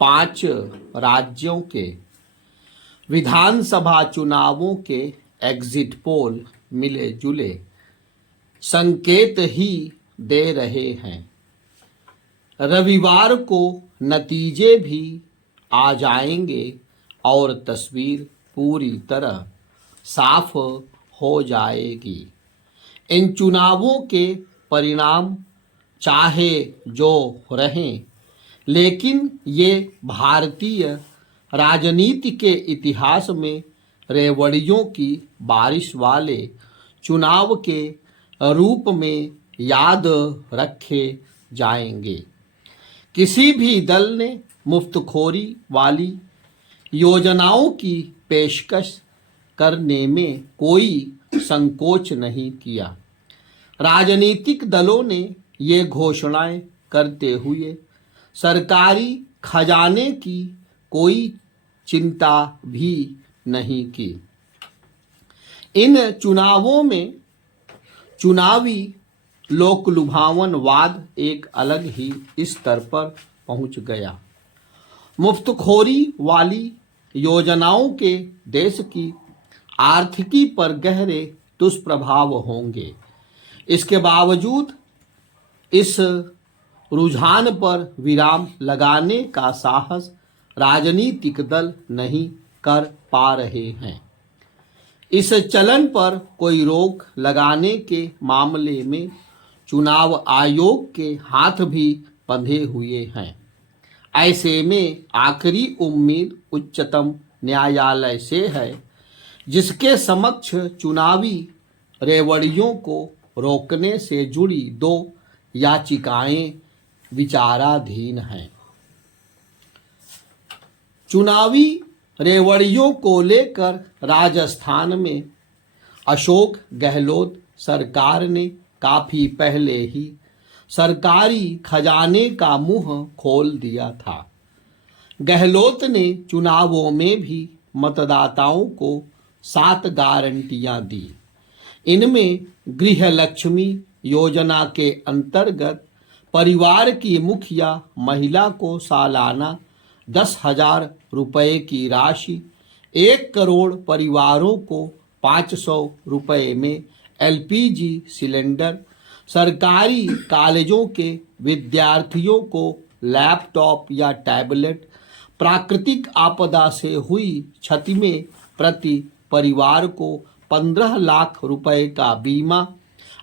5 राज्यों के विधानसभा चुनावों के एग्जिट पोल मिले जुले संकेत ही दे रहे हैं। रविवार को नतीजे भी आ जाएंगे और तस्वीर पूरी तरह साफ हो जाएगी। इन चुनावों के परिणाम चाहे जो रहें, लेकिन ये भारतीय राजनीति के इतिहास में रेवड़ियों की बारिश वाले चुनाव के रूप में याद रखे जाएंगे। किसी भी दल ने मुफ्तखोरी वाली योजनाओं की पेशकश करने में कोई संकोच नहीं किया। राजनीतिक दलों ने ये घोषणाएं करते हुए सरकारी खजाने की कोई चिंता भी नहीं की। इन चुनावों में चुनावी लोकलुभावन वाद एक अलग ही स्तर पर पहुंच गया। मुफ्तखोरी वाली योजनाओं के देश की आर्थिकी पर गहरे दुष्प्रभाव होंगे। इसके बावजूद इस रुझान पर विराम लगाने का साहस राजनीतिक दल नहीं कर पा रहे हैं। इस चलन पर कोई रोक लगाने के मामले में चुनाव आयोग के हाथ भी बंधे हुए हैं। ऐसे में आखिरी उम्मीद उच्चतम न्यायालय से है, जिसके समक्ष चुनावी रेवड़ियों को रोकने से जुड़ी 2 याचिकाएं विचाराधीन हैं। चुनावी रेवड़ियों को लेकर राजस्थान में अशोक गहलोत सरकार ने काफी पहले ही सरकारी खजाने का मुंह खोल दिया था। गहलोत ने चुनावों में भी मतदाताओं को 7 गारंटियां दी। इनमें गृह लक्ष्मी योजना के अंतर्गत परिवार की मुखिया महिला को सालाना 10,000 रुपए की राशि, 1 करोड़ परिवारों को 500 रुपए में LPG सिलेंडर, सरकारी कॉलेजों के विद्यार्थियों को लैपटॉप या टैबलेट, प्राकृतिक आपदा से हुई क्षति में प्रति परिवार को 15 लाख रुपए का बीमा,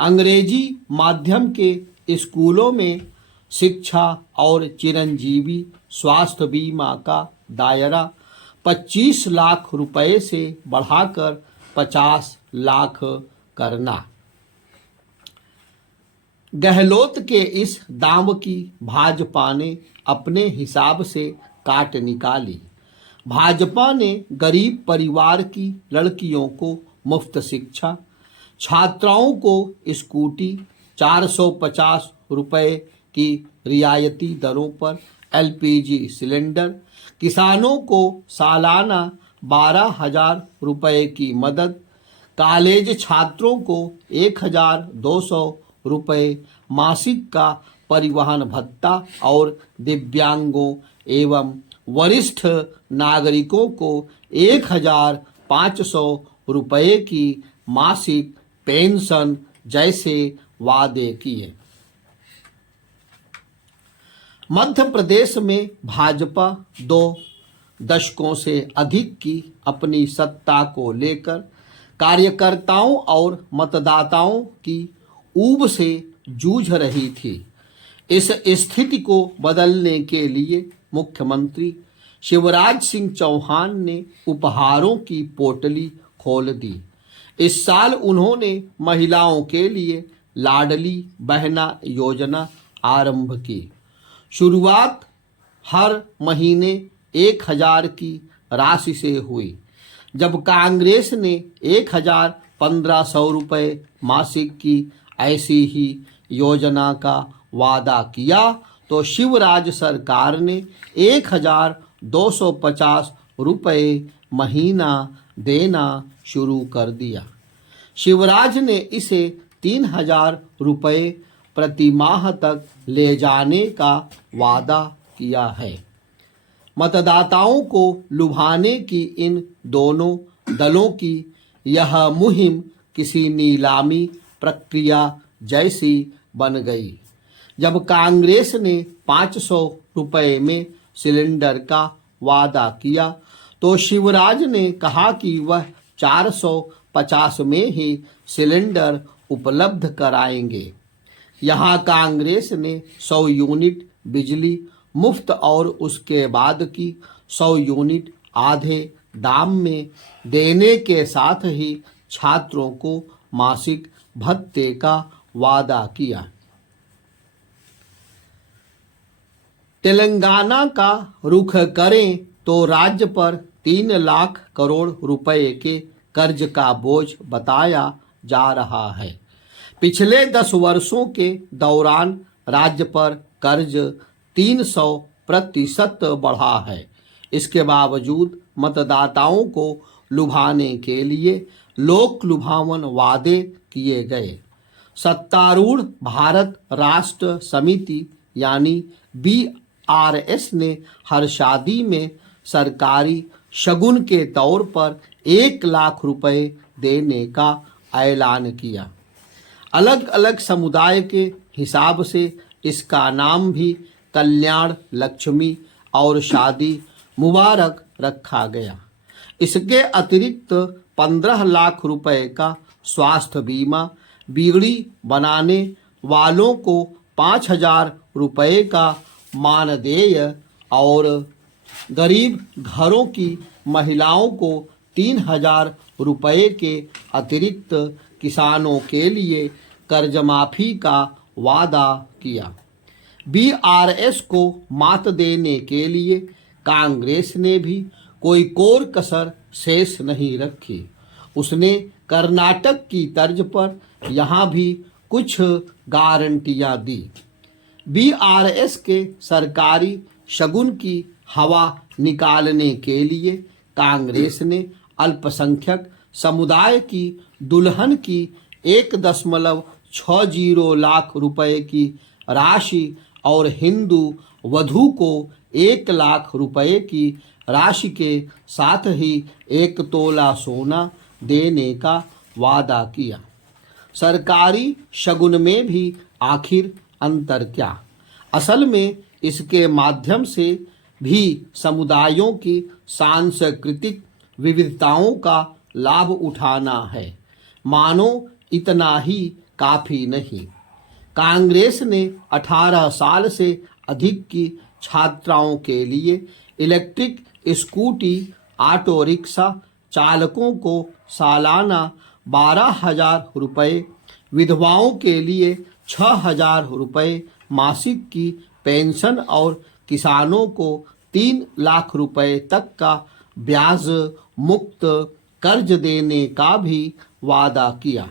अंग्रेजी माध्यम के स्कूलों में शिक्षा और चिरंजीवी स्वास्थ्य बीमा का दायरा 25 लाख रुपए से बढ़ाकर 50 लाख करना। गहलोत के इस दाम की भाजपा ने अपने हिसाब से काट निकाली। भाजपा ने गरीब परिवार की लड़कियों को मुफ्त शिक्षा, छात्राओं को स्कूटी, 450 रुपए की रियायती दरों पर LPG सिलेंडर, किसानों को सालाना 12,000 रुपए की मदद, कॉलेज छात्रों को 1,200 रुपए मासिक का परिवहन भत्ता और दिव्यांगों एवं वरिष्ठ नागरिकों को 1,500 रुपए की मासिक पेंशन जैसे वादे किए। मध्य प्रदेश में भाजपा 2 दशकों से अधिक की अपनी सत्ता को लेकर कार्यकर्ताओं और मतदाताओं की ऊब से जूझ रही थी। इस स्थिति को बदलने के लिए मुख्यमंत्री शिवराज सिंह चौहान ने उपहारों की पोटली खोल दी। इस साल उन्होंने महिलाओं के लिए लाडली बहना योजना आरंभ की। शुरुआत हर महीने 1,000 की राशि से हुई। जब कांग्रेस ने 1,500 रुपए मासिक की ऐसी ही योजना का वादा किया, तो शिवराज सरकार ने 1,250 रुपए महीना देना शुरू कर दिया। शिवराज ने इसे 3,000 रुपए प्रति माह तक ले जाने का वादा किया है। मतदाताओं को लुभाने की इन दोनों दलों की यह मुहिम किसी नीलामी प्रक्रिया जैसी बन गई। जब कांग्रेस ने 500 रुपए में सिलेंडर का वादा किया तो शिवराज ने कहा कि वह 450 में ही सिलेंडर उपलब्ध कराएंगे। यहाँ कांग्रेस ने 100 यूनिट बिजली मुफ्त और उसके बाद की 100 यूनिट आधे दाम में देने के साथ ही छात्रों को मासिक भत्ते का वादा किया। तेलंगाना का रुख करें तो राज्य पर 3 लाख करोड़ रुपए के कर्ज का बोझ बताया जा रहा है। पिछले 10 वर्षों के दौरान राज्य पर कर्ज 300% बढ़ा है। इसके बावजूद मतदाताओं को लुभाने के लिए लोक लुभावन वादे किए गए। सत्तारूढ़ भारत राष्ट्र समिति यानी BRS ने हर शादी में सरकारी शगुन के तौर पर 1 लाख रुपए देने का ऐलान किया। अलग अलग समुदाय के हिसाब से इसका नाम भी कल्याण लक्ष्मी और शादी मुबारक रखा गया। इसके अतिरिक्त 15 लाख रुपए का स्वास्थ्य बीमा, बिगड़ी बनाने वालों को 5,000 रुपए का मानदेय और गरीब घरों की महिलाओं को 3,000 रुपए के अतिरिक्त किसानों के लिए कर्ज माफी का वादा किया। BRS को मात देने के लिए कांग्रेस ने भी कोई कोर कसर शेष नहीं रखी। उसने कर्नाटक की तर्ज पर यहाँ भी कुछ गारंटियाँ दी। BRS के सरकारी शगुन की हवा निकालने के लिए कांग्रेस ने अल्पसंख्यक समुदाय की दुल्हन की 1.60 लाख रुपए की राशि और हिंदू वधू को 1 लाख रुपए की राशि के साथ ही 1 तोला सोना देने का वादा किया। सरकारी शगुन में भी आखिर अंतर क्या? असल में इसके माध्यम से भी समुदायों की सांस्कृतिक विविधताओं का लाभ उठाना है। मानो इतना ही काफी नहीं। कांग्रेस ने 18 साल से अधिक की छात्राओं के लिए इलेक्ट्रिक स्कूटी, ऑटो रिक्शा चालकों को सालाना 12,000 रुपये, विधवाओं के लिए 6,000 रुपये मासिक की पेंशन और किसानों को 3 लाख रुपए तक का ब्याज मुक्त कर्ज देने का भी वादा किया।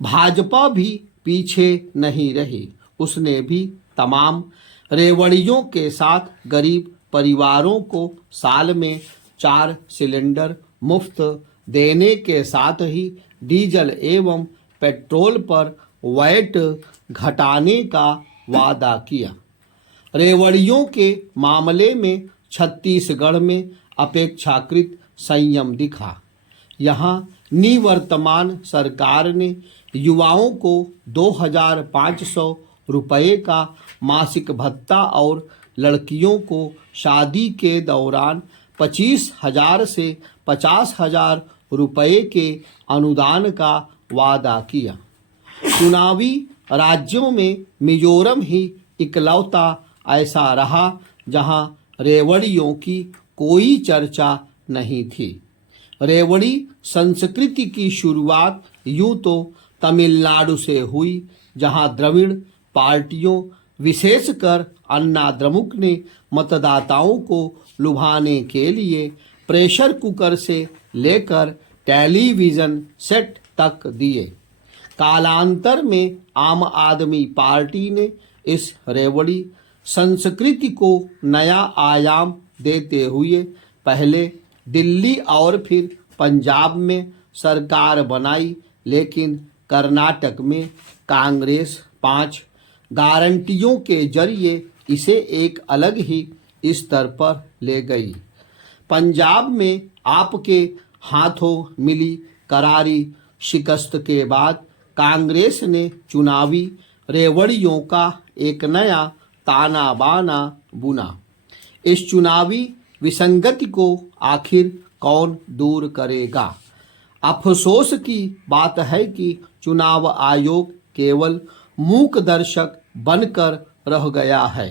भाजपा भी पीछे नहीं रही। उसने भी तमाम रेवड़ियों के साथ गरीब परिवारों को साल में 4 सिलेंडर मुफ्त देने के साथ ही डीजल एवं पेट्रोल पर वैट घटाने का वादा किया। रेवड़ियों के मामले में छत्तीसगढ़ में अपेक्षाकृत संयम दिखा। यहाँ निवर्तमान सरकार ने युवाओं को 2,500 रुपये का मासिक भत्ता और लड़कियों को शादी के दौरान 25,000 से 50,000 रुपये के अनुदान का वादा किया। चुनावी राज्यों में मिजोरम ही इकलौता ऐसा रहा जहां रेवड़ियों की कोई चर्चा नहीं थी। रेवड़ी संस्कृति की शुरुआत यूं तो तमिलनाडु से हुई, जहां द्रविड़ पार्टियों विशेषकर अन्ना द्रमुक ने मतदाताओं को लुभाने के लिए प्रेशर कुकर से लेकर टेलीविज़न सेट तक दिए। कालांतर में आम आदमी पार्टी ने इस रेवड़ी संस्कृति को नया आयाम देते हुए पहले दिल्ली और फिर पंजाब में सरकार बनाई, लेकिन कर्नाटक में कांग्रेस 5 गारंटियों के जरिए इसे एक अलग ही स्तर पर ले गई। पंजाब में आपके हाथों मिली करारी शिकस्त के बाद कांग्रेस ने चुनावी रेवड़ियों का एक नया ताना बाना बुना। इस चुनावी विसंगति को आखिर कौन दूर करेगा? अफसोस की बात है कि चुनाव आयोग केवल मूक दर्शक बनकर रह गया है।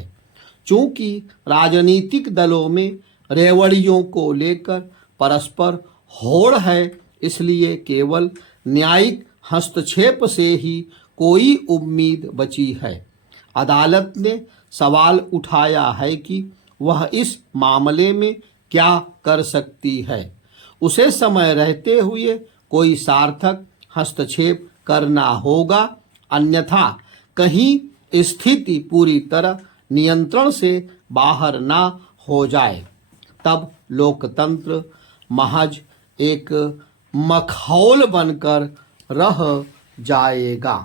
चूंकि राजनीतिक दलों में रेवड़ियों को लेकर परस्पर होड़ है, इसलिए केवल न्यायिक हस्तक्षेप से ही कोई उम्मीद बची है। अदालत ने सवाल उठाया है कि वह इस मामले में क्या कर सकती है। उसे समय रहते हुए कोई सार्थक हस्तक्षेप करना होगा, अन्यथा कहीं स्थिति पूरी तरह नियंत्रण से बाहर ना हो जाए, तब लोकतंत्र महज एक मखौल बनकर रह जाएगा।